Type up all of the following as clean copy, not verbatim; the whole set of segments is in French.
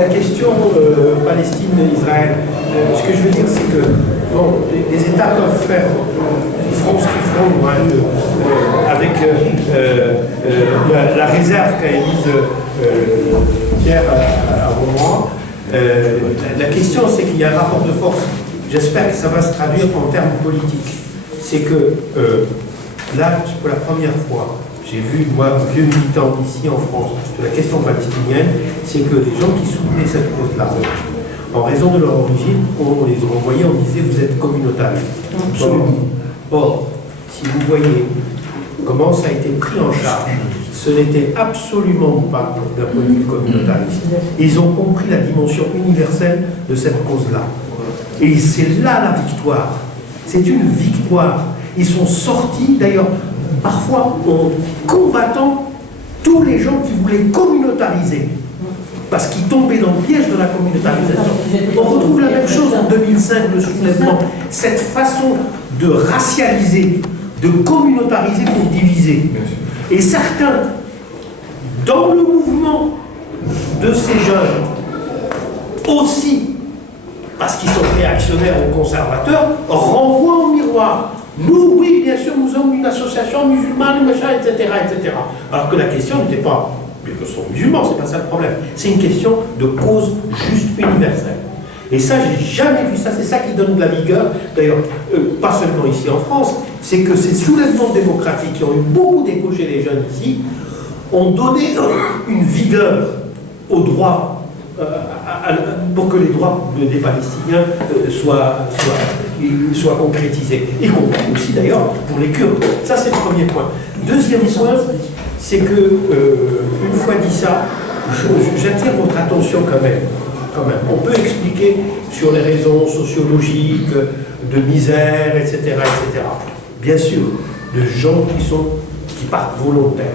La question Palestine-Israël, ce que je veux dire, c'est que bon, les États peuvent faire, ils feront ce qu'ils feront, avec la réserve qu'a émise Pierre à moment. La question, c'est qu'il y a un rapport de force. J'espère que ça va se traduire en termes politiques. C'est que là, pour la première fois, j'ai vu, moi, vieux militant ici en France, sur la question palestinienne, c'est que les gens qui soutenaient cette cause-là, en raison de leur origine, on les renvoyait, on disait vous êtes communautaristes. Absolument. Or, si vous voyez comment ça a été pris en charge, ce n'était absolument pas d'un point de vue communautariste. Ils ont compris la dimension universelle de cette cause-là. Et c'est là la victoire. C'est une victoire. Ils sont sortis, d'ailleurs, parfois en combattant tous les gens qui voulaient communautariser, parce qu'ils tombaient dans le piège de la communautarisation. On retrouve la même chose en 2005, le soulèvement, cette façon de racialiser, de communautariser pour diviser. Et certains, dans le mouvement de ces jeunes, aussi, parce qu'ils sont réactionnaires ou conservateurs, renvoient au miroir. Nous, oui, bien sûr, nous sommes une association musulmane, machin, etc., etc. Alors que la question n'était pas que sont musulmans, c'est pas ça le problème. C'est une question de cause juste universelle. Et ça, j'ai jamais vu ça. C'est ça qui donne de la vigueur. D'ailleurs, pas seulement ici en France, c'est que ces soulèvements démocratiques qui ont eu beaucoup d'écho chez les jeunes ici ont donné une vigueur aux droits, pour que les droits des Palestiniens soient concrétisés. Y compris aussi d'ailleurs pour les Kurdes. Ça, c'est le premier point. Deuxième point, c'est que, une fois dit ça, j'attire votre attention quand même. On peut expliquer sur les raisons sociologiques, de misère, etc., etc. Bien sûr, de gens qui partent volontaires.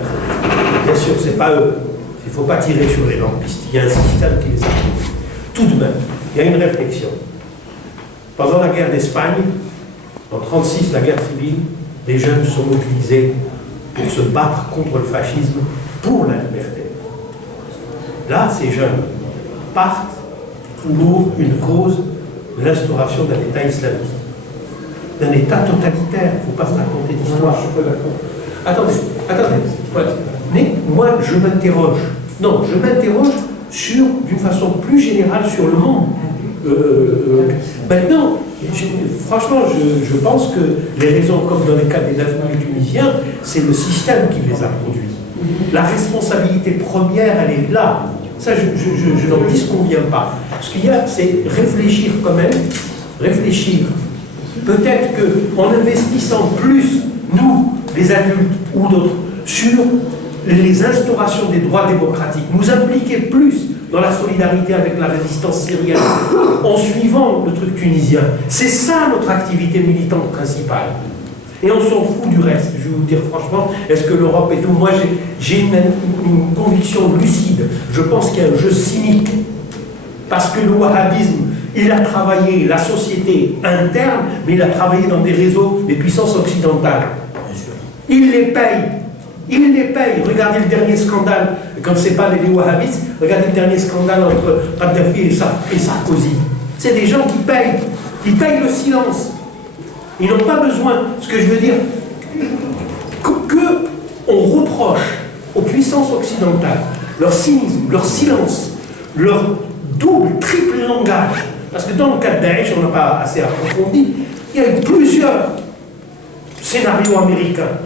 Bien sûr, c'est pas eux. Il ne faut pas tirer sur les lampistes. Il y a un système qui les approuve. Tout de même, il y a une réflexion. Pendant la guerre d'Espagne, en 1936, la guerre civile, les jeunes sont mobilisés pour se battre contre le fascisme, pour la liberté. Là, ces jeunes partent pour une cause de l'instauration d'un État islamiste, d'un État totalitaire. Il ne faut pas se raconter d'histoire. Je suis pas d'accord. Attendez. Mais moi, je m'interroge. Non, je m'interroge d'une façon plus générale sur le monde. Maintenant, franchement, je pense que les raisons, comme dans le cas des avenus tunisiens, c'est le système qui les a produits. La responsabilité première, elle est là. Ça, je n'en disconviens pas. Ce qu'il y a, c'est réfléchir quand même, réfléchir. Peut-être qu'en investissant plus, nous, les adultes ou d'autres, sur les instaurations des droits démocratiques, nous impliquer plus dans la solidarité avec la résistance syrienne, en suivant le truc tunisien. C'est ça notre activité militante principale. Et on s'en fout du reste. Je vais vous dire franchement, est-ce que l'Europe et tout... Moi, j'ai une conviction lucide. Je pense qu'il y a un jeu cynique. Parce que le wahhabisme, il a travaillé la société interne, mais il a travaillé dans des réseaux des puissances occidentales. Il les paye. Il les paye. Regardez le dernier scandale, quand c'est pas les wahhabistes, regardez le dernier scandale entre Kadhafi et Sarkozy. C'est des gens qui payent. Ils payent le silence. Ils n'ont pas besoin, ce que je veux dire, qu'on reproche aux puissances occidentales leur cynisme, leur silence, leur double, triple langage. Parce que dans le cas de Daesh, on n'a pas assez approfondi, il y a eu plusieurs scénarios américains.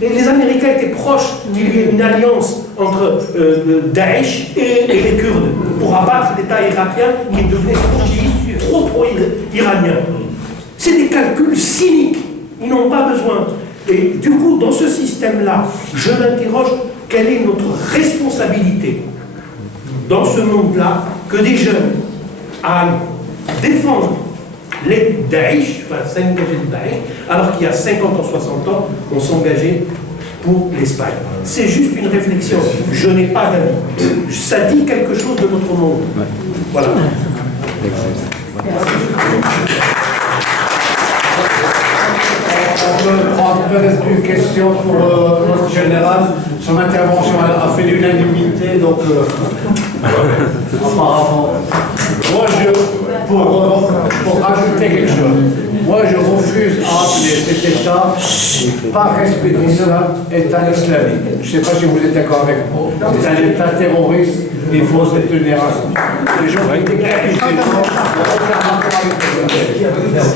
Les Américains étaient proches qu'il y ait une alliance entre Daesh et les Kurdes pour abattre l'État irakien qui devenait trop iranien. C'est des calculs cyniques. Ils n'ont pas besoin. Et du coup, dans ce système-là, je m'interroge, quelle est notre responsabilité dans ce monde-là que des jeunes aillent défendre les Daesh, enfin s'engager de Daesh, alors qu'il y a 50 ans, 60 ans, on s'engageait pour l'Espagne. C'est juste une réflexion. Je n'ai pas d'avis. Ça dit quelque chose de notre monde. Voilà. On peut prendre peut-être une question pour notre général. Son intervention a fait l'unanimité, donc apparemment. rappeler quelque chose. Moi, je refuse à appeler cet État, par respect de l'islam, État islamique. Je ne sais pas si vous êtes d'accord avec moi. C'est un État terroriste, il faut se tenir à ça. Les gens qui déclarent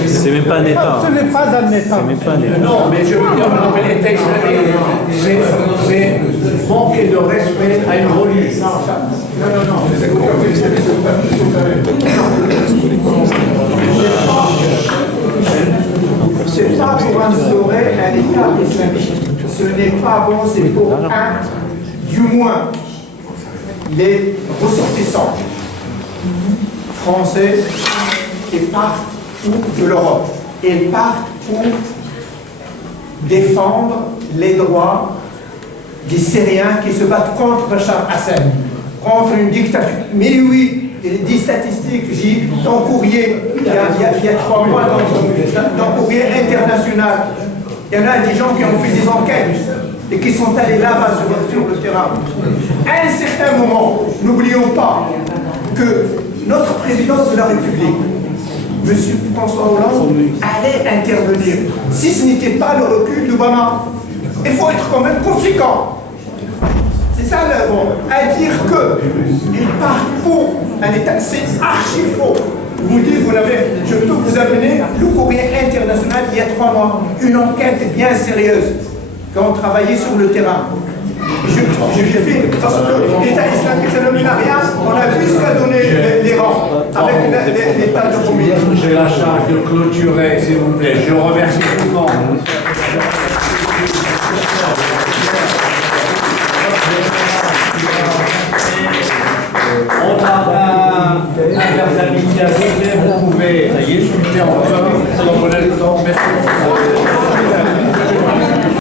C'est même pas un État. Ce n'est pas un État. C'est même pas un État. non, mais je veux dire, l'État islamique, c'est manquer de respect à une religion. C'est pas pour instaurer un État islamique. Ce n'est pas bon, c'est pour du moins, les ressortissants français qui partent pour de l'Europe. Ils partent pour défendre les droits des Syriens qui se battent contre Bachar Assad, contre une dictature. Mais oui, il y a des statistiques, j'ai dans courrier, il y a 3 mois, dans courrier international, il y en a des gens qui ont fait des enquêtes et qui sont allés là-bas sur le terrain. À un certain moment, n'oublions pas que notre président de la République, M. François Hollande, allait intervenir. Si ce n'était pas le recul d'Obama, il faut être quand même conséquent. C'est ça, à dire qu'il part pour un État, c'est archi faux. Vous dites, je peux vous amener le courrier international il y a 3 mois, une enquête bien sérieuse, quand on travaillait sur le terrain. J'ai fait, parce que l'État islamique, ça ne mène à rien, on a vu ce qu'a donné l'Iran avec l'État de Khomeini. J'ai la charge de clôturer, s'il vous plaît. Je remercie tout le monde. On a un verre d'amitié à soulever, vous pouvez insulter encore, donc on a le temps. Merci.